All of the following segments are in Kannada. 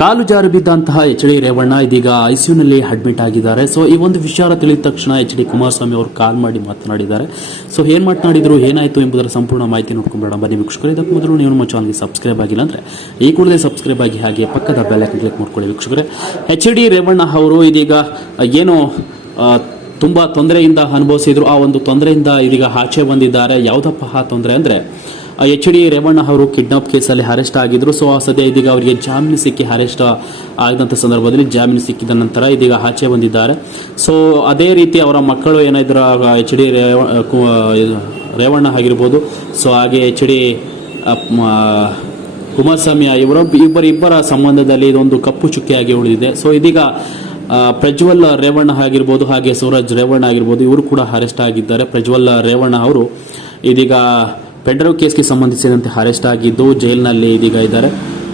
ಕಾಲು ಜಾರು ಬಿದ್ದಂತಹ ಎಚ್ ಡಿ ರೇವಣ್ಣ ಇದೀಗ ಐಸಿಯುನಲ್ಲಿ ಅಡ್ಮಿಟ್ ಆಗಿದ್ದಾರೆ. ಸೊ ಈ ಒಂದು ವಿಚಾರ ತಿಳಿದ ತಕ್ಷಣ ಎಚ್ ಡಿ ಕುಮಾರಸ್ವಾಮಿ ಅವರು ಕಾಲ್ ಮಾಡಿ ಮಾತನಾಡಿದ್ದಾರೆ. ಸೊ ಏನು ಮಾತನಾಡಿದ್ರು, ಏನಾಯ್ತು ಎಂಬುದರ ಸಂಪೂರ್ಣ ಮಾಹಿತಿ ನೋಡ್ಕೊಂಡ್ಬೇಡ ಬನ್ನಿ ವೀಕ್ಷಕರು, ಇದಕ್ಕೆ ಮೊದಲು ನೀವು ನಮ್ಮ ಚಾನಲ್ಗೆ ಸಬ್ಸ್ಕ್ರೈಬ್ ಆಗಿಲ್ಲ ಅಂದ್ರೆ, ಈ ಕೂಡಲೇ ಸಬ್ಸ್ಕ್ರೈಬ್ ಆಗಿ ಹಾಗೆ ಪಕ್ಕದ ಬೆಲ್ ಕ್ಲಿಕ್ ಮಾಡ್ಕೊಳ್ಳಿ ವೀಕ್ಷಕರೇ. ಎಚ್ ಡಿ ರೇವಣ್ಣ ಅವರು ಇದೀಗ, ಏನು ತುಂಬಾ ತೊಂದರೆಯಿಂದ ಅನುಭವಿಸಿದ್ರು. ಆ ಒಂದು ತೊಂದರೆಯಿಂದ ಇದೀಗ ಆಚೆ ಬಂದಿದ್ದಾರೆ. ಯಾವುದಪ್ಪ ಆ ತೊಂದರೆ ಅಂದ್ರೆ ಎಚ್ ಡಿ ರೇವಣ್ಣ ಅವರು ಕಿಡ್ನಾಪ್ ಕೇಸಲ್ಲಿ ಅರೆಸ್ಟ್ ಆಗಿದ್ರು. ಸೊ, ಆ ಸದ್ಯ ಇದೀಗ ಅವರಿಗೆ ಜಾಮೀನು ಸಿಕ್ಕಿ ಅರೆಸ್ಟ್ ಆಗಿದಂಥ ಸಂದರ್ಭದಲ್ಲಿ ಜಾಮೀನು ಸಿಕ್ಕಿದ ನಂತರ ಇದೀಗ ಆಚೆ ಬಂದಿದ್ದಾರೆ. ಸೊ, ಅದೇ ರೀತಿ ಅವರ ಮಕ್ಕಳು ಏನಾದ್ರು ಎಚ್ ಡಿ ರೇವಣ್ಣ ಆಗಿರ್ಬೋದು. ಸೊ, ಹಾಗೆ ಎಚ್ ಡಿ ಕುಮಾರಸ್ವಾಮಿ ಇವರ, ಇಬ್ಬರ ಇಬ್ಬರ ಸಂಬಂಧದಲ್ಲಿ ಇದೊಂದು ಕಪ್ಪು ಚುಕ್ಕಿಯಾಗಿ ಉಳಿದಿದೆ. ಸೊ, ಇದೀಗ ಪ್ರಜ್ವಲ್ ರೇವಣ್ಣ ಆಗಿರ್ಬೋದು, ಹಾಗೆ ಸೂರಜ್ ರೇವಣ್ಣ ಆಗಿರ್ಬೋದು, ಇವರು ಕೂಡ ಅರೆಸ್ಟ್ ಆಗಿದ್ದಾರೆ. ಪ್ರಜ್ವಲ್ ರೇವಣ್ಣ ಅವರು ಇದೀಗ ಪೆಡ್ರವ್ ಕೇಸ್ಗೆ ಸಂಬಂಧಿಸಿದಂತೆ ಅರೆಸ್ಟ್ ಆಗಿದ್ದು ಜೈಲಿನಲ್ಲಿ ಇದೀಗ ಇದ್ದಾರೆ.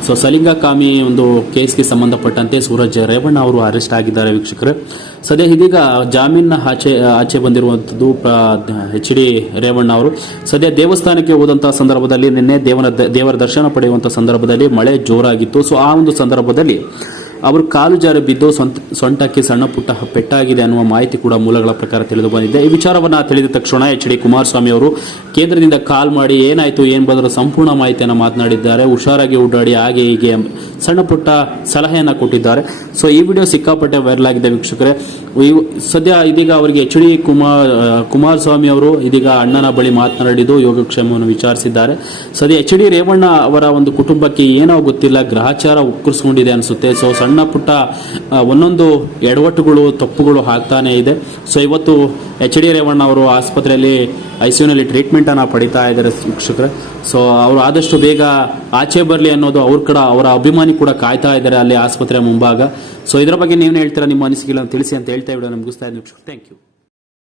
ಸೊ ಸಲಿಂಗಕಾಮಿ ಒಂದು ಕೇಸ್ಗೆ ಸಂಬಂಧಪಟ್ಟಂತೆ ಸೂರಜ್ ರೇವಣ್ಣ ಅವರು ಅರೆಸ್ಟ್ ಆಗಿದ್ದಾರೆ ವೀಕ್ಷಕರೇ. ಸದ್ಯ ಇದೀಗ ಜಾಮೀನ ಆಚೆ ಆಚೆ ಬಂದಿರುವಂಥದ್ದು ಎಚ್ ಡಿ ರೇವಣ್ಣ ಅವರು. ಸದ್ಯ ದೇವಸ್ಥಾನಕ್ಕೆ ಹೋದಂಥ ಸಂದರ್ಭದಲ್ಲಿ ನಿನ್ನೆ ದೇವನ, ದೇವರ ದರ್ಶನ ಪಡೆಯುವಂಥ ಸಂದರ್ಭದಲ್ಲಿ ಮಳೆ ಜೋರಾಗಿತ್ತು. ಸೊ, ಆ ಒಂದು ಸಂದರ್ಭದಲ್ಲಿ ಅವರು ಕಾಲು ಜಾರಿ ಬಿದ್ದು ಸೊಂಟಕ್ಕೆ ಸಣ್ಣ ಪುಟ್ಟ ಪೆಟ್ಟಾಗಿದೆ ಅನ್ನುವ ಮಾಹಿತಿ ಕೂಡ ಮೂಲಗಳ ಪ್ರಕಾರ ತಿಳಿದು ಬಂದಿದೆ. ಈ ವಿಚಾರವನ್ನು ತಿಳಿದ ತಕ್ಷಣ ಎಚ್ ಡಿ ಕುಮಾರಸ್ವಾಮಿ ಅವರು ಕೇಂದ್ರದಿಂದ ಕಾಲ್ ಮಾಡಿ ಏನಾಯ್ತು, ಏನು ಬಂದರೂ ಸಂಪೂರ್ಣ ಮಾಹಿತಿಯನ್ನು ಮಾತನಾಡಿದ್ದಾರೆ. ಹುಷಾರಾಗಿ ಓಡಾಡಿ ಹಾಗೆ ಹೀಗೆ ಸಣ್ಣ ಪುಟ್ಟ ಸಲಹೆಯನ್ನ ಕೊಟ್ಟಿದ್ದಾರೆ. ಸೊ ಈ ವಿಡಿಯೋ ಸಿಕ್ಕಾಪಟ್ಟೆ ವೈರಲ್ ಆಗಿದೆ ವೀಕ್ಷಕರೇ. ಸದ್ಯ ಇದೀಗ ಅವರಿಗೆ ಎಚ್ ಡಿ ಕುಮಾರ್ ಕುಮಾರಸ್ವಾಮಿ ಅವರು ಇದೀಗ ಅಣ್ಣನ ಬಳಿ ಮಾತನಾಡಿದ್ದು ಯೋಗಕ್ಷೇಮವನ್ನು ವಿಚಾರಿಸಿದ್ದಾರೆ. ಸದ್ಯ ಎಚ್ ಡಿ ರೇವಣ್ಣ ಅವರ ಒಂದು ಕುಟುಂಬಕ್ಕೆ ಏನೋ ಗೊತ್ತಿಲ್ಲ, ಗ್ರಹಚಾರ ಉಕ್ಕರಿಸ್ಕೊಂಡಿದೆ ಅನಿಸುತ್ತೆ. ಸೊ ಸಣ್ಣ ಪುಟ್ಟ ಒಂದೊಂದು ಎಡವಟ್ಟುಗಳು, ತಪ್ಪುಗಳು ಆಗ್ತಾನೇ ಇದೆ. ಸೊ ಇವತ್ತು ಎಚ್ ಡಿ ರೇವಣ್ಣ ಅವರು ಆಸ್ಪತ್ರೆಯಲ್ಲಿ ಐಸಿಯುನಲ್ಲಿ ಟ್ರೀಟ್ಮೆಂಟ್ ಟ್ರೀಟ್ಮೆಂಟನ್ನು ಪಡಿತಾ ಇದ್ದಾರೆ ಶಿಕ್ಷಕರು. ಸೊ ಅವರು ಆದಷ್ಟು ಬೇಗ ಆಚೆ ಬರಲಿ ಅನ್ನೋದು ಅವ್ರ ಕಡೆ, ಅವರ ಅಭಿಮಾನಿ ಕೂಡ ಕಾಯ್ತಾ ಇದ್ದಾರೆ ಅಲ್ಲಿ ಆಸ್ಪತ್ರೆ ಮುಂಭಾಗ. ಸೊ ಇದರ ಬಗ್ಗೆ ನೀವೇನು ಹೇಳ್ತೀರಾ? ನಿಮ್ಮ ಅನಿಸಿಕೆಗಳನ್ನು ತಿಳಿಸಿ ಅಂತ ಹೇಳ್ತಾ ನಾನು ಮುಗಿಸ್ತಾ ಇದ್ದೀನಿ. Thank you